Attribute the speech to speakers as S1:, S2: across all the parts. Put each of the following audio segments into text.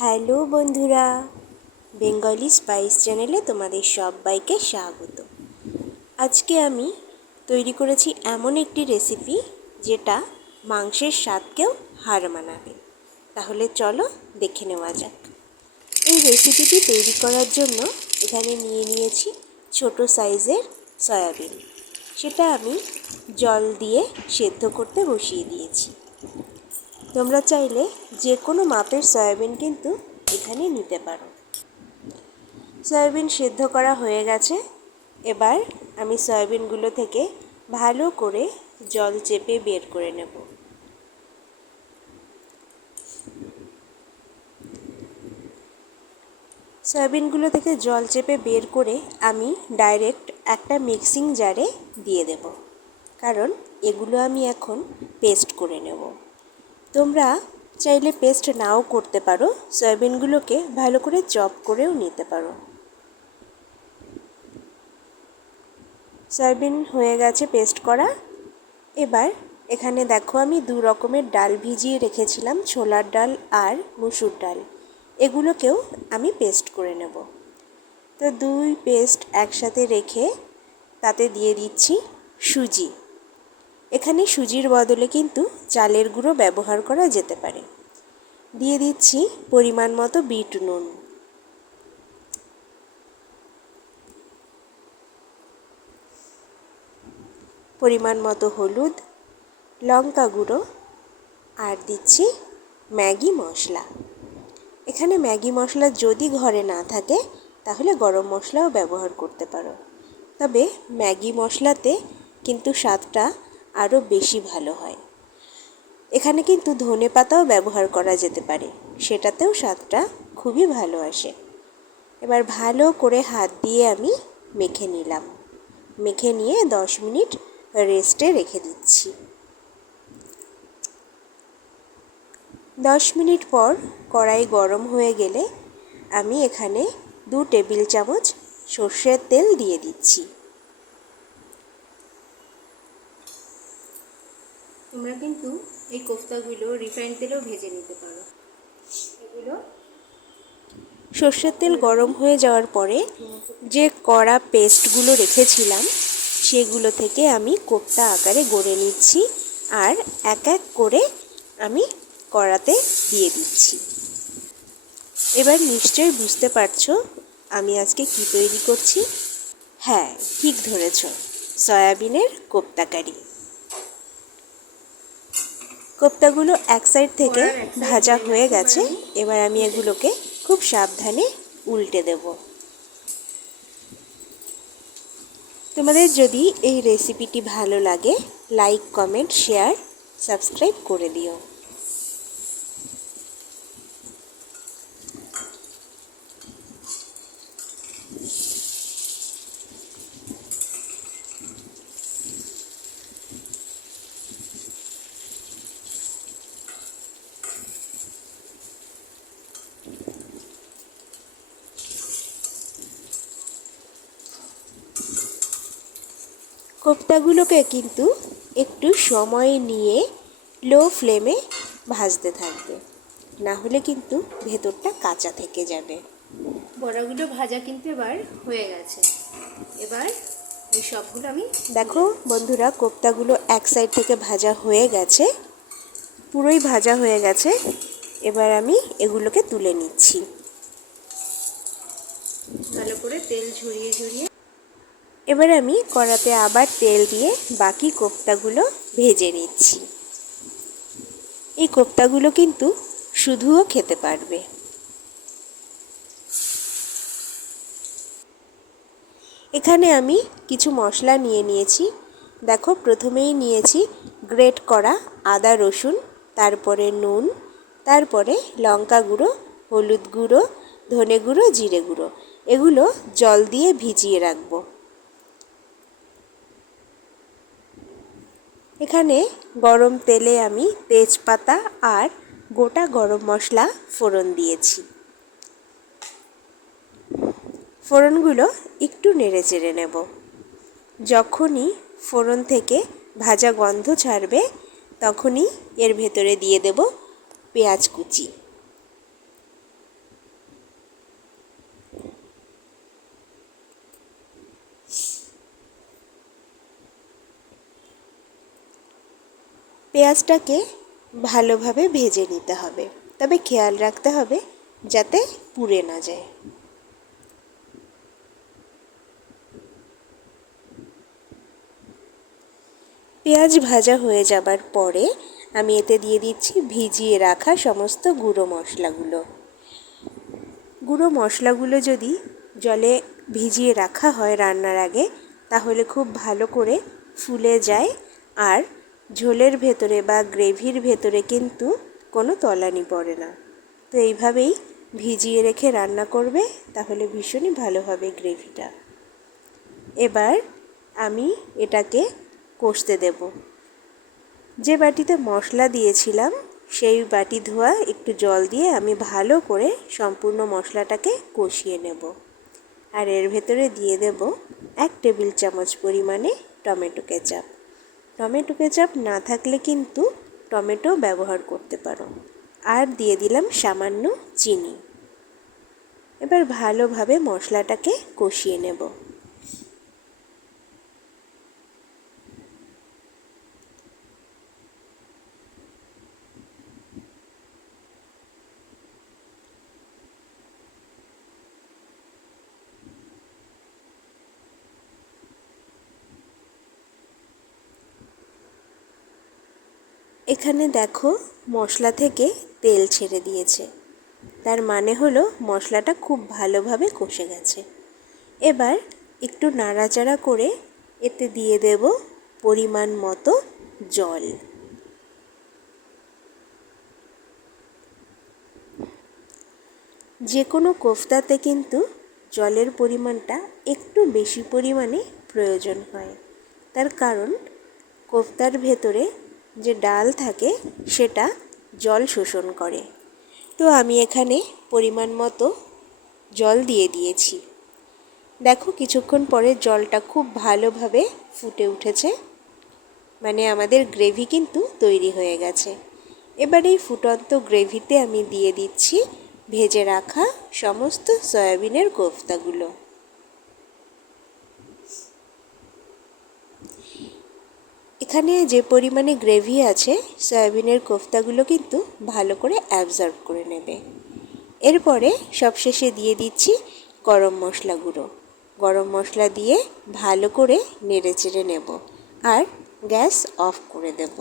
S1: Hello বন্ধুরা, Bengali spice চ্যানেলে তোমাদের সবাইকে স্বাগত। আজকে আমি তৈরি করেছি এমন একটি রেসিপি যেটা মাংসের স্বাদকেও হার মানাবে। তাহলে চলো দেখে নেওয়া যাক। এই রেসিপিটি তৈরি করার জন্য এখানে নিয়ে নিয়েছি ছোট সাইজের সয়াবিন। সেটা আমি জল দিয়ে সেদ্ধ করতে বসিয়ে দিয়েছি। তোমরা চাইলে যে কোনো মাপের সয়াবিন কিন্তু এখানে নিতে পারো। সয়াবিন সেদ্ধ করা হয়ে গেছে। এবার আমি সয়াবিনগুলো থেকে ভালো করে জল চেপে বের করে নেব। সয়াবিনগুলো থেকে জল চেপে বের করে আমি ডাইরেক্ট একটা মিক্সিং জারে দিয়ে দেব। কারণ এগুলো আমি এখন পেস্ট করে নেব। তোমরা চাইলে পেস্ট নাও করতে পারো, সয়াবিনগুলোকে ভালো করে চপ করেও নিতে পারো। সয়াবিন হয়ে গেছে পেস্ট করা। এবার এখানে দেখো আমি দু রকমের ডাল ভিজিয়ে রেখেছিলাম, ছোলার ডাল আর মুসুর ডাল। এগুলোকেও আমি পেস্ট করে নেব। তো দুই পেস্ট একসাথে রেখে তাতে দিয়ে দিচ্ছি সুজি। এখানে সুজির বদলে কিন্তু চালের গুঁড়ো ব্যবহার করা যেতে পারে। দিয়ে দিচ্ছি পরিমাণ মতো বিট নুন। পরিমাণ মতো হলুদ, লঙ্কা গুঁড়ো আর দিচ্ছি ম্যাগি মশলা। এখানে ম্যাগি মশলা যদি ঘরে না থাকে, তাহলে গরম মশলাও ব্যবহার করতে পারো। তবে ম্যাগি মশলাতে কিন্তু স্বাদটা আরও বেশি ভালো হয়। এখানে কিন্তু ধনে পাতাও ব্যবহার করা যেতে পারে। সেটাতেও স্বাদটা খুবই ভালো আসে। এবার ভালো করে হাত দিয়ে আমি মেখে নিলাম। মেখে নিয়ে দশ মিনিট রেস্টে রেখে দিচ্ছি। দশ মিনিট পর কড়াই গরম হয়ে গেলে আমি এখানে দু টেবিল চামচ সর্ষের তেল দিয়ে দিচ্ছি। তোমরা কিন্তু এই কোফতাগুলো রিফাইন তেলেও ভেজে নিতে পারো। এগুলো সর্ষের তেল গরম হয়ে যাওয়ার পরে যে কড়া পেস্টগুলো রেখেছিলাম, সেগুলো থেকে আমি কোফতা আকারে গড়ে নিচ্ছি আর এক এক করে আমি কড়াতে দিয়ে দিচ্ছি। এবার নিশ্চয়ই বুঝতে পারছ আমি আজকে কি তৈরি করছি? হ্যাঁ ঠিক ধরেছ, সয়াবিনের কোপ্তাকারি কোপ্তাগুলো এক সাইড থেকে ভাজা হয়ে গেছে। এবার আমি এগুলোকে খুব সাবধানে উল্টে দেব। তোমাদের যদি এই রেসিপিটি ভালো লাগে লাইক কমেন্ট শেয়ার সাবস্ক্রাইব করে দিও। কোপ্তাগুলোকে কিন্তু একটু সময় নিয়ে লো ফ্লেমে ভাজতে থাকবে। না হলে কিন্তু ভেতরটা কাঁচা থেকে যাবে। বড়াগুলো ভাজা কিন্তু এবার হয়ে গেছে। এবার এই সবগুলো আমি দেখো বন্ধুরা কোপ্তাগুলো এক সাইড থেকে ভাজা হয়ে গেছে। পুরোই ভাজা হয়ে গেছে। এবার আমি এগুলোকে তুলে নিচ্ছি। ভালো করে তেল ঝরিয়ে ঝরিয়ে এবার আমি কড়াতে আবার তেল দিয়ে বাকি কোপ্তাগুলো ভেজে নিচ্ছি। এই কোপ্তাগুলো কিন্তু শুধুও খেতে পারবে। এখানে আমি কিছু মশলা নিয়ে নিয়েছি। দেখো, প্রথমেই নিয়েছি গ্রেট করা আদা রসুন, তারপরে নুন, তারপরে লঙ্কা গুঁড়ো, হলুদ গুঁড়ো, ধনে গুঁড়ো, জিরে গুঁড়ো। এগুলো জল দিয়ে ভিজিয়ে রাখব। এখানে গরম তেলে আমি তেজপাতা আর গোটা গরম মশলা ফোড়ন দিয়েছি। ফোড়নগুলো একটু নেড়ে চেড়ে নেব। যখনই ফোড়ন থেকে ভাজা গন্ধ ছাড়বে, তখনই এর ভেতরে দিয়ে দেব পেঁয়াজ কুচি। পেঁয়াজটাকে ভালোভাবে ভেজে নিতে হবে। তবে খেয়াল রাখতে হবে যাতে পুড়ে না যায়। পেঁয়াজ ভাজা হয়ে যাবার পরে আমি এতে দিয়ে দিচ্ছি ভিজিয়ে রাখা সমস্ত গুঁড়ো মশলাগুলো। গুঁড়ো মশলাগুলো যদি জলে ভিজিয়ে রাখা হয় রান্নার আগে, তাহলে খুব ভালো করে ফুলে যায় আর ঝোলের ভেতরে বা গ্রেভির ভেতরে কিন্তু কোনো তলানি পড়ে না। তো এইভাবেই ভিজিয়ে রেখে রান্না করবে, তাহলে ভীষণই ভালো হবে গ্রেভিটা। এবার আমি এটাকে কষতে দেব। যে বাটিতে মশলা দিয়েছিলাম, সেই বাটি ধোয়া একটু জল দিয়ে আমি ভালো করে সম্পূর্ণ মশলাটাকে কষিয়ে নেব। আর এর ভেতরে দিয়ে দেব এক টেবিল চামচ পরিমাণে টমেটো কেচাপ। টমেটো কেচাপ না থাকলে কিন্তু টমেটো ব্যবহার করতে পারো। আর দিয়ে দিলাম সামান্য চিনি। এবার ভালোভাবে মশলাটাকে কষিয়ে নেব। এখানে দেখো মশলা থেকে তেল ছেড়ে দিয়েছে। তার মানে হলো মশলাটা খুব ভালোভাবে কষে গেছে। এবার একটু নাড়াচাড়া করে এতে দিয়ে দেব পরিমাণ মতো জল। যে কোনো কোফতাতে কিন্তু জলের পরিমাণটা একটু বেশি পরিমাণে প্রয়োজন হয়। তার কারণ কোফতার ভেতরে যে ডাল থাকে, সেটা জল শোষণ করে। তো আমি এখানে পরিমাণ মতো জল দিয়ে দিয়েছি। দেখো, কিছুক্ষণ পরে জলটা খুব ভালোভাবে ফুটে উঠেছে। মানে আমাদের গ্রেভি কিন্তু তৈরি হয়ে গেছে। এবার এই ফুটন্ত গ্রেভিতে আমি দিয়ে দিচ্ছি ভেজে রাখা সমস্ত সয়াবিনের কোফতাগুলো। এখানে যে পরিমাণে গ্রেভি আছে, সয়াবিনের কোফতাগুলো কিন্তু ভালো করে অ্যাবজর্ব করে নেবে। এরপরে সবশেষে দিয়ে দিচ্ছি গরম মশলা গুঁড়ো। গরম মশলা দিয়ে ভালো করে নেড়ে চেড়ে নেব আর গ্যাস অফ করে দেব।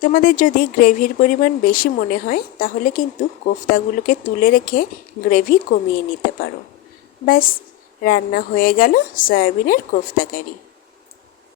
S1: তোমাদের যদি গ্রেভির পরিমাণ বেশি মনে হয়, তাহলে কিন্তু কোফতাগুলোকে তুলে রেখে গ্রেভি কমিয়ে নিতে পারো। ব্যাস, রান্না হয়ে গেল সয়াবিনের কোফতা কারি